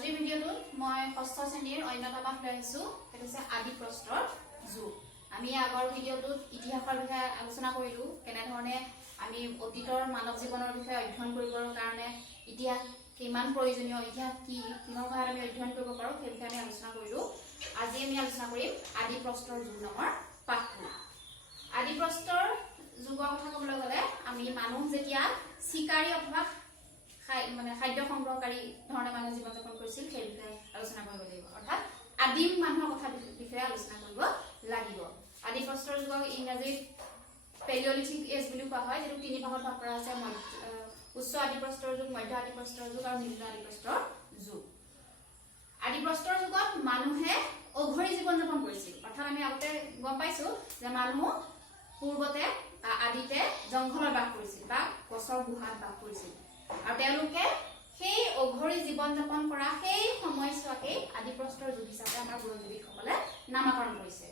আজিৰ ভিডিঅ'টোত মই ষষ্ঠ শ্ৰেণীৰ অন্যতম পাঠ লৈ আহিছোঁ, সেইটো হৈছে আদি প্ৰস্তৰ যুগ। আমি আগৰ ভিডিঅ'টোত ইতিহাসৰ বিষয়ে আলোচনা কৰিলোঁ, কেনেধৰণে আমি অতীতৰ মানৱ জীৱনৰ বিষয়ে অধ্যয়ন কৰিবৰ কাৰণে ইতিহাস কিমান প্ৰয়োজনীয়, ইতিহাস কি, কিহৰ সহায়ত আমি অধ্যয়ন কৰিব পাৰোঁ সেই বিষয়ে আমি আলোচনা কৰিলোঁ। আজি আমি আলোচনা কৰিম আদি প্ৰস্তৰ যুগ নামৰ পাঠটো। আদি প্ৰস্তৰ যুগৰ কথা ক'বলৈ গ'লে আমি মানুহ যেতিয়া চিকাৰী অথবা খাদ্য সংগ্ৰহকাৰী ধৰণে মানুহ জীৱন যাপন কৰিছিল সেই বিষয়ে আলোচনা কৰিব লাগিব, অৰ্থাৎ আদিম মানুহৰ কথা বিষয়ে আলোচনা কৰিব লাগিব। আদি প্ৰস্তৰ যুগক ইংৰাজীত পেলিঅলিথিক এজ বুলি কোৱা হয়, যিটো তিনি ভাগত ভাগ কৰা আছে: উচ্চ আদি প্ৰস্তৰ যুগ, মধ্য আদি প্ৰস্তৰ যুগ আৰু নিম্ন আদি প্ৰস্তৰ যুগ। আদি প্ৰস্তৰ যুগত মানুহে অঘৰী জীৱন যাপন কৰিছিল, অৰ্থাৎ আমি আগতে গম পাইছো যে মানুহ পূৰ্বতে আদিতে জংঘলত বাস কৰিছিল বা গছৰ গুহাত বাস কৰিছিল, আৰু তেওঁলোকে সেই অঘৰী জীৱন যাপন কৰা সেই সময়ছোৱাকেই আদি প্ৰস্তৰ যুগ হিচাপে আমাৰ বুৰঞ্জীবিদসকলে নামাকৰণ কৰিছে।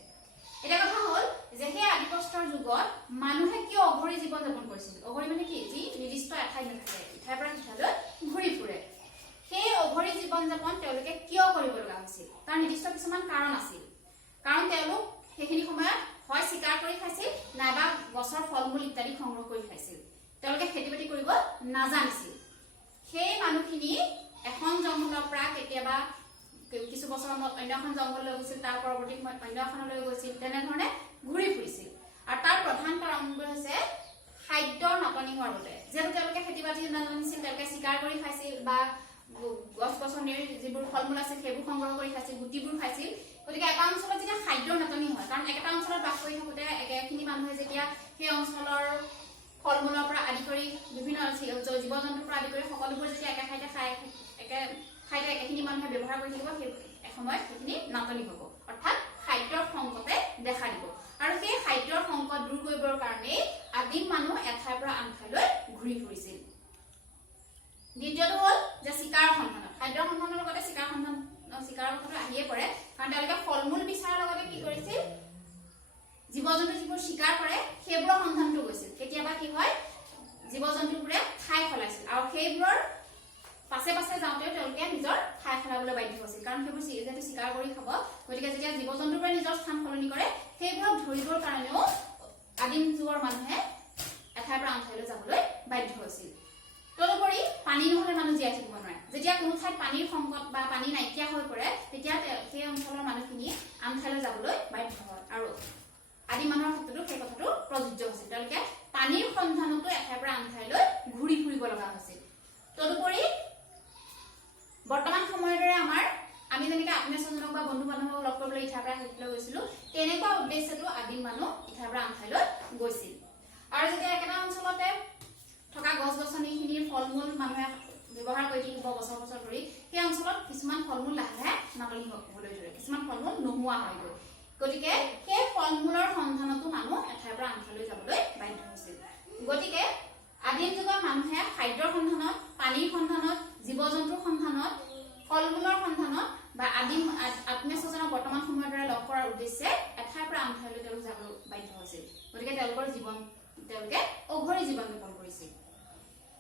এতিয়া কথা হ'ল যে সেই আদি প্ৰস্তৰ যুগত মানুহে কিয় অঘৰী জীৱন যাপন কৰিছিল? অঘৰী মানে কি? যি নিৰ্দিষ্ট এঠাইত নাথাকে, ইঠাইৰ পৰা সিঠাইলৈ ঘূৰি ফুৰে। সেই অঘৰী জীৱন যাপন তেওঁলোকে কিয় কৰিব লগা হৈছিল? তাৰ নিৰ্দিষ্ট কিছুমান কাৰণ আছিল। কাৰণ তেওঁলোক সেইখিনি সময়ত হয় চিকাৰ কৰি খাইছিল, নাইবা গছৰ ফল মূল ইত্যাদি সংগ্ৰহ কৰি খাইছিল। তেওঁলোকে খেতি বাতি কৰিব নাজানিছিল। সেই মানুহখিনি এখন জংঘলৰ পৰা কেতিয়াবা কিছু বছৰৰ মূৰত অন্য এখন জংঘললৈ গৈছিল, তাৰ পৰৱৰ্তী সময়ত অন্য এখনলৈ গৈছিল, তেনেধৰণে ঘূৰি ফুৰিছিল। আৰু তাৰ প্ৰধান কাৰণবোৰ হৈছে খাদ্যৰ নাটনি হোৱাৰ বাবে। যিহেতু তেওঁলোকে খেতি বাতি নাজানিছিল, তেওঁলোকে চিকাৰ কৰি খাইছিল বা গছ গছনিৰ যিবোৰ ফল মূল আছিল সেইবোৰ সংগ্ৰহ কৰি খাইছিল, গুটিবোৰ খাইছিল। গতিকে এটা অঞ্চলত যেতিয়া খাদ্যৰ নাটনি হয়, কাৰণ একেটা অঞ্চলত বাস কৰি থাকোঁতে একেখিনি মানুহে যেতিয়া সেই অঞ্চলৰ ফল মূলৰ পৰা আদি কৰি বিভিন্ন জীৱ জন্তুৰ পৰা আদি কৰি সকলোবোৰ যেতিয়া একে ঠাইতে একেখিনি মানুহে ব্যৱহাৰ কৰি থাকিব, সেই এসময়ত সেইখিনি নাটনি হ'ব, অৰ্থাৎ খাদ্যৰ সংকটে দেখা দিব। আৰু সেই খাদ্যৰ সংকট দূৰ কৰিবৰ কাৰণেই আদিম মানুহ এঠাইৰ পৰা আন ঠাইলৈ ঘূৰি ফুৰিছিল। দ্বিতীয়টো হ'ল যে চিকাৰৰ সন্ধানত। খাদ্যৰ সন্ধানৰ লগতে চিকাৰৰ কথাটো আহিয়ে পৰে, কাৰণ তেওঁলোকে ফল মূল বিচাৰৰ লগতে কি কৰিছিল? জীৱ জন্তু যিবোৰ চিকাৰ কৰে সেইবোৰৰ সন্ধানটো গৈছিল। কেতিয়াবা কি হয়, জীৱ জন্তুবোৰে ঠাই সলাইছিল, আৰু সেইবোৰৰ পাছে পাছে যাওঁতেও তেওঁলোকে নিজৰ ঠাই সলাবলৈ বাধ্য হৈছিল, কাৰণ সেইবোৰ যিহেতু চিকাৰ কৰি খাব। গতিকে যেতিয়া জীৱ জন্তুবোৰে নিজৰ স্থান সলনি কৰে, সেইবোৰক ধৰিবৰ কাৰণেও আদিম যুগৰ মানুহে এঠাইৰ পৰা আন ঠাইলৈ যাবলৈ বাধ্য হৈছিল। তদুপৰি পানী নহলে মানুহ জীয়াই থাকিব নোৱাৰে। যেতিয়া কোনো ঠাইত পানীৰ সংকট বা পানী নাইকিয়া হৈ পৰে, তেতিয়া সেই অঞ্চলৰ মানুহখিনি আন ঠাইলৈ যাবলৈ বাধ্য হয়, আৰু আদি মানুহৰ ক্ষেত্ৰতো সেই কথাটো প্ৰযোজ্য হৈছিল। তেওঁলোকে পানীৰ সন্ধানতো এঠাইৰ পৰা আন ঠাইলৈ ঘূৰি ফুৰিব লগা হৈছিল। তদুপৰি বৰ্তমান সময়ৰ দৰে আমি যেনেকৈ আত্মীয় স্বজনক বা বন্ধু বান্ধৱক লগ কৰিবলৈ ইঠাইৰ পৰা সিঠাইলৈ গৈছিলো, তেনেকুৱা উদ্দেশ্যতো আদিম মানুহ ইঠাইৰ পৰা আন ঠাইলৈ গৈছিল। আৰু যেতিয়া একেটা অঞ্চলতে থকা গছ গছনিখিনিৰ ফল মূল মানুহে ব্যৱহাৰ কৰি থাকিব বছৰ বছৰ ধৰি, সেই অঞ্চলত কিছুমান ফল মূল লাহে লাহে নাটনি হ'বলৈ ধৰে, কিছুমান ফল মূল নোহোৱা হয়গৈ। গতিকে সেই ফল মূলৰ সন্ধানতো মানুহ এঠাইৰ পৰা আন ঠাইলৈ যাবলৈ বাধ্য হৈছিল। গতিকে আদিম যুগৰ মানুহে খাদ্যৰ সন্ধানত, পানীৰ সন্ধানত, জীৱ জন্তুৰ সন্ধানত, ফল মূলৰ সন্ধানত বা আত্মীয় স্বজনক বৰ্তমান সময়ৰ দৰে লগ কৰাৰ উদ্দেশ্যে এঠাইৰ পৰা আন ঠাইলৈ তেওঁলোক যাবলৈ বাধ্য হৈছিল। গতিকে তেওঁলোকে অঘৰী জীৱন যাপন কৰিছিল।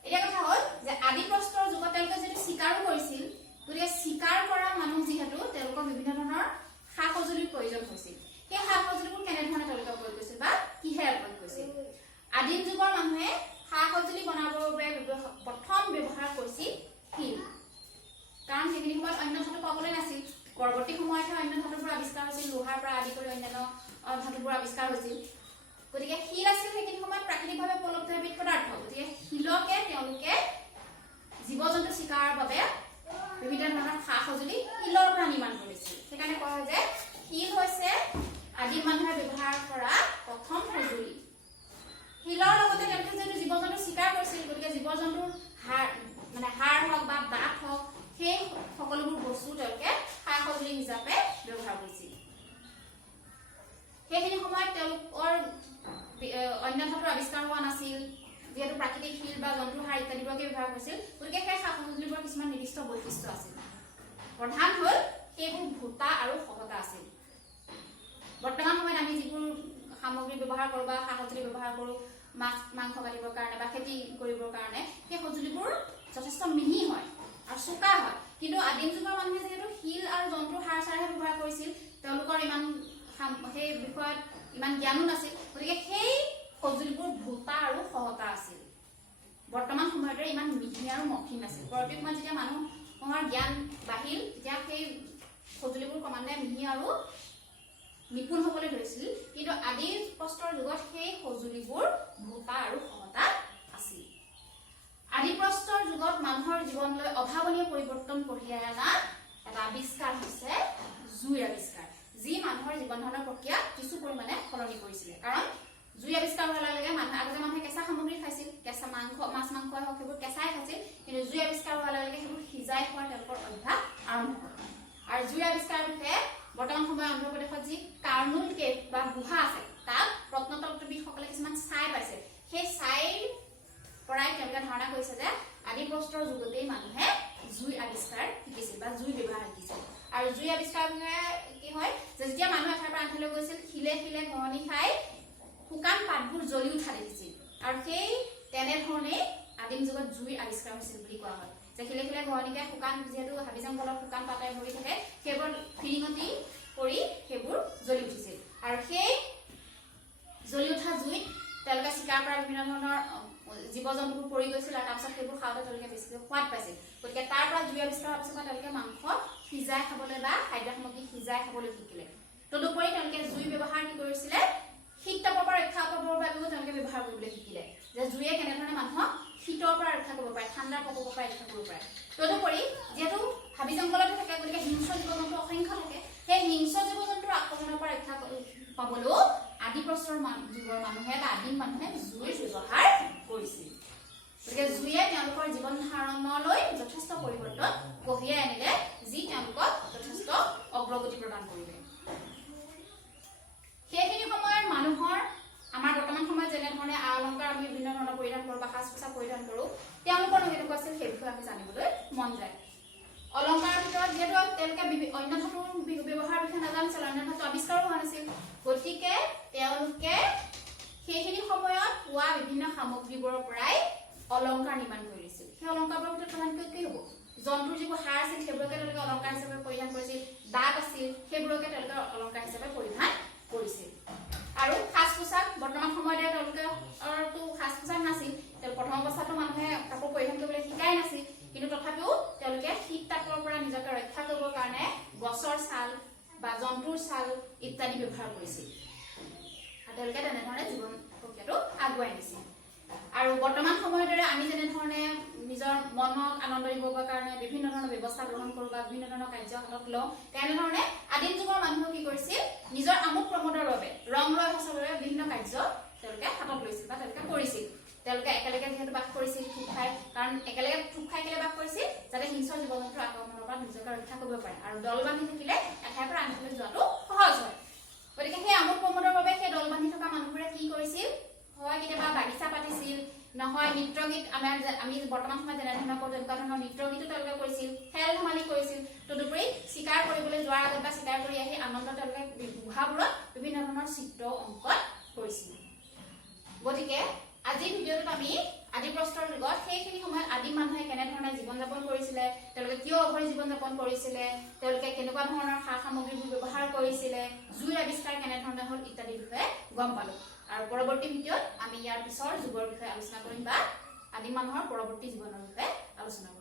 এতিয়া কথা হ'ল যে আদি প্ৰস্তৰ যুগত তেওঁলোকে যিহেতু চিকাৰো কৰিছিল, গতিকে চিকাৰ কৰা মানুহ যিহেতু তেওঁলোকৰ বিভিন্ন ধৰণৰ সা সঁজুলিৰ প্ৰয়োজন হৈছিল। সেই সা সঁজুলিবোৰ কেনেধৰণে তেওঁলোকে প্ৰয়োগ কৰিছিল বা কিহেৰে প্ৰয়োগ কৰিছিল? আদিম যুগৰ মানুহে সা সঁজুলি বনাবৰ বাবে প্ৰথম ব্যৱহাৰ কৰিছিল শিল, কাৰণ সেইখিনি সময়ত অন্য ধাতু পাবলৈ নাছিল। পৰৱৰ্তী সময়তহে অন্য ধাতুবোৰ আৱিষ্কাৰ হৈছিল, লোহাৰ পৰা আদি কৰি অন্যান্য ধাতুবোৰ আৱিষ্কাৰ হৈছিল। গতিকে শিল আছিল সেইখিনি সময়ত প্ৰাকৃতিকভাৱে উপলব্ধ এবিধ পদাৰ্থ। গতিকে শিলকে তেওঁলোকে জীৱ জন্তু চিকাৰৰ বাবে বিভিন্ন ধৰণৰ সা সঁজুলি শিলৰ পৰা নিৰ্মাণ কৰিছিল। সেইকাৰণে কোৱা হয় যে শিল হৈছে আদিম মানুহে ব্যৱহাৰ কৰা প্ৰথম সঁজুলি। শিলৰ লগতে তেওঁলোকে যিহেতু জীৱ জন্তু চিকাৰ কৰিছিল, গতিকে জীৱ জন্তুৰ হাড় হওক বা দাঁত হওক, সেই সকলোবোৰ বস্তু তেওঁলোকে সা সঁজুলি হিচাপে ব্যৱহাৰ কৰিছিল। সেইখিনি সময়ত তেওঁলোকৰ অন্য ধাতুৰ আৱিষ্কাৰ হোৱা নাছিল, যিহেতু প্ৰাকৃতিক শিল বা জন্তুৰ হাড় ইত্যাদিবোৰকে ব্যৱহাৰ কৰিছিল। গতিকে সেই সা সঁজুলিবোৰৰ কিছুমান নিৰ্দিষ্ট বৈশিষ্ট্য আছিল। প্ৰধান হ'ল সেইবোৰ ভূতা আৰু সহতা আছিল। বৰ্তমান সময়ত আমি যিবোৰ সামগ্ৰী ব্যৱহাৰ কৰোঁ বা সা সঁজুলি ব্যৱহাৰ কৰোঁ মাংস কাটিবৰ কাৰণে বা খেতি কৰিবৰ কাৰণে, সেই সঁজুলিবোৰ যথেষ্ট মিহি হয় আৰু চোকা হয়। কিন্তু আদিম যুগৰ মানুহে যেহেতু শিল আৰু জন্তুৰ সাৰ চাৰহে ব্যৱহাৰ কৰিছিল, তেওঁলোকৰ ইমান সেই বিষয়ত ইমান জ্ঞানো নাছিল, গতিকে সেই সঁজুলিবোৰ ভোটা আৰু সহতা আছিল। বৰ্তমান সময়তে ইমান মিহি আৰু মসৃণ নাছিল। পৰৱৰ্তী সময়ত যেতিয়া মানুহৰ জ্ঞান বাঢ়িল, তেতিয়া সেই সঁজুলিবোৰ ক্ৰমান্বয়ে মিহি আৰু নিপুণ হ'বলৈ ধৰিছিল, কিন্তু আদি প্ৰস্তৰ যুগত সেই সঁজুলিবোৰ ভোটা আৰু সহতা আছিল। আদি প্ৰস্তৰ যুগত মানুহৰ জীৱনলৈ অভাৱনীয় পৰিৱৰ্তন কঢ়িয়াই অনা এটা আৱিষ্কাৰ হৈছে জুইৰ আৱিষ্কাৰ, যি মানুহৰ জীৱন ধাৰণৰ প্ৰক্ৰিয়া কিছু পৰিমাণে সলনি কৰিছিলে। কাৰণ জুই আৱিষ্কাৰ হোৱাৰ লগে লগে আগতে মানুহে কেঁচা সামগ্ৰী খাইছিল, কেঁচা মাছ মাংসই হওক সেইবোৰ কেঁচাই খাইছিল, কিন্তু জুই আৱিষ্কাৰ হোৱাৰ লগে লগে সেইবোৰ সিজাই খোৱাৰ তেওঁলোকৰ অভ্যাস আৰম্ভ কৰে। আৰু জুইৰ আৱিষ্কাৰৰ বিষয়ে বৰ্তমান সময়ত অন্ধ্ৰপ্ৰদেশত যি কাৰ্নুল কেভ বা গুহা আছে, তাত প্ৰত্নতত্ত্ববিদসকলে কিছুমান ছাই পাইছে। সেই ছাইৰ পৰাই তেওঁলোকে ধাৰণা কৰিছে যে আদি প্ৰস্তৰ যুগতেই মানুহে জুই আৱিষ্কাৰ শিকিছিল বা জুই ব্যৱহাৰ শিকিছিল। আৰু জুই আৱিষ্কাৰৰ বিষয়ে কি হয় যে যেতিয়া মানুহ এঠাইৰ পৰা আনঠাইলৈ গৈছিল, শিলে শিলে ঘঁহনি খাই শুকান পাতবোৰ জ্বলি উঠা দেখিছিল, আৰু সেই তেনেধৰণেই আদিম যুগত জুইৰ আৱিষ্কাৰ হৈছিল বুলি কোৱা হয়। যে শিলে শিলে ঘঁহনিকে শুকান, যিহেতু হাবি জংঘলত শুকান পাতেৰে ভৰি থাকে, সেইবোৰ ফিৰিঙতি কৰি সেইবোৰ জ্বলি উঠিছিল। আৰু সেই জ্বলি উঠা জুইত তেওঁলোকে চিকাৰ কৰা বিভিন্ন ধৰণৰ জীৱ জন্তুবোৰ পৰি গৈছিল, আৰু তাৰপিছত সেইবোৰ খাওঁতে তেওঁলোকে বেছিকৈ সোৱাদ পাইছিল। গতিকে তাৰ পৰা জুই আৱিষ্কাৰ হোৱাৰ পিছত তেওঁলোকে মাংস সিজাই খাবলৈ বা খাদ্য সামগ্ৰী সিজাই খাবলৈ শিকিলে। তদুপৰি তেওঁলোকে জুই ব্যৱহাৰ কি কৰিছিলে, শীত তাপৰ পৰা ৰক্ষা পাবৰ বাবেও তেওঁলোকে ব্যৱহাৰ কৰিবলৈ শিকিলে, যে জুয়ে কেনেধৰণে মানুহক শীতৰ পৰা ৰক্ষা কৰিব পাৰে, ঠাণ্ডাৰ প্ৰকোপৰ পৰা ৰক্ষা কৰিব পাৰে। তদুপৰি যিহেতু হাবি জংঘলতে থাকে, গতিকে হিংস্ৰ জীৱ জন্তু অসংখ্য থাকে, সেই হিংস্ৰ জীৱ জন্তুৰ আক্ৰমণৰ পৰা ৰক্ষা পাবলৈও আদি প্ৰস্তৰ যুগৰ মানুহে বা আদিম মানুহে জুইৰ ব্যৱহাৰ কৰিছিল। গতিকে জুয়ে তেওঁলোকৰ জীৱন ধাৰণলৈ যথেষ্ট পৰিৱৰ্তন কঢ়িয়াই আনিলে, যি তেওঁলোকক যথেষ্ট অগ্ৰগতি প্ৰদান কৰিলে। সেইখিনি সময়ত মানুহৰ আমাৰ বৰ্তমান সময়ত যেনেধৰণে আ অলংকাৰ আমি বিভিন্ন ধৰণৰ পৰিধান কৰোঁ বা সাজ পোছাক পৰিধান কৰোঁ, তেওঁলোকৰ কেনেকুৱা আছিল সেই বিষয়ে আমি জানিবলৈ মন যায়। অলংকাৰৰ ভিতৰত যিহেতু তেওঁলোকে অন্য ধাতুৰ ব্যৱহাৰ বিষয়ে নাজানিছিল, অন্য ধাতু আৱিষ্কাৰো হোৱা নাছিল, গতিকে তেওঁলোকে সেইখিনি সময়ত পোৱা বিভিন্ন সামগ্ৰীবোৰৰ পৰাই অলংকাৰ নিৰ্মাণ কৰি দিছিল। সেই অলংকাৰবোৰৰ ভিতৰত প্ৰধানকৈ কি হ'ব, জন্তুৰ যিবোৰ হাড় আছিল সেইবোৰকে তেওঁলোকে অলংকাৰ হিচাপে পৰিধান কৰিছিল, দাঁত আছিল সেইবোৰকে তেওঁলোকে অলংকাৰ হিচাপে পৰিধান কৰিছিল। আৰু সাজ পোছাক বৰ্তমান সময়তে তেওঁলোকৰতো সাজ পোছাক নাছিল, প্ৰথম অৱস্থাতো মানুহে কাপোৰ পৰিধান কৰিবলৈ শিকাই নাছিল, কিন্তু তথাপিও তেওঁলোকে শীত তাপৰ পৰা নিজকে ৰক্ষা কৰিবৰ কাৰণে গছৰ ছাল বা জন্তুৰ ছাল ইত্যাদি ব্যৱহাৰ কৰিছিল, আৰু তেওঁলোকে তেনেধৰণে জীৱন প্ৰক্ৰিয়াটো আগুৱাই নিছিল। আৰু বৰ্তমান সময়ৰ দৰে আমি যেনেধৰণে নিজৰ মনক আনন্দ দিবৰ কাৰণে বিভিন্ন ধৰণৰ ব্যৱস্থা গ্ৰহণ কৰোঁ বা বিভিন্ন ধৰণৰ কাৰ্য হাতত লওঁ, তেনেধৰণে আদিম যুগৰ মানুহে কি কৰিছিল, নিজৰ আমোদ প্ৰমোদৰ বাবে ৰং ৰহস্যৰ বাবে বিভিন্ন কাৰ্য তেওঁলোকে হাতত লৈছিল বা তেওঁলোকে কৰিছিল। তেওঁলোকে একেলগে যিহেতু বাস কৰিছিল থোপ খাই, কাৰণ একেলগে থোপ খাই কেলে বাস কৰিছিল, যাতে হিংস্ৰ জীৱ জন্তুৰ আক্ৰমণৰ পৰা নিজকে ৰক্ষা কৰিব পাৰে, আৰু দল বান্ধি থাকিলে এঠাইৰ পৰা আন ঠাইলৈ যোৱাটো সহজ হয়। গতিকে সেই আমোদ প্ৰমোদৰ বাবে সেই দল বান্ধি থকা মানুহবোৰে কি কৰিছিল, হয় কেতিয়াবা বাগিচা পাতিছিল, নহয় নৃত্য গীত, আমি বৰ্তমান সময়ত যেনেধৰণে কৰোঁ তেনেকুৱা ধৰণৰ নৃত্য গীতো তেওঁলোকে কৰিছিল, খেল ধেমালি কৰিছিল। তদুপৰি চিকাৰ কৰিবলৈ যোৱাৰ আগত বা চিকাৰ কৰি আহি আনন্দ তেওঁলোকে গুহাবোৰত বিভিন্ন ধৰণৰ চিত্ৰ অংকন কৰিছিল। গতিকে আজিৰ ভিডিঅ'টোত আমি আদি প্ৰস্তৰ যুগত সেইখিনি সময়ত আদিম মানুহে কেনেধৰণে জীৱন যাপন কৰিছিলে, তেওঁলোকে কিয় অঘৰী জীৱন যাপন কৰিছিলে, তেওঁলোকে কেনেকুৱা ধৰণৰ সা সামগ্ৰীবোৰ ব্যৱহাৰ কৰিছিলে, জুইৰ আৱিষ্কাৰ কেনেধৰণে হ'ল ইত্যাদিৰ বিষয়ে গম পালোঁ। আৰু পৰৱৰ্তী ভিডিঅ'ত আমি ইয়াৰ পিছৰ যুগৰ বিষয়ে আলোচনা কৰিম বা আদিম মানুহৰ পৰৱৰ্তী জীৱনৰ বিষয়ে আলোচনা কৰিম।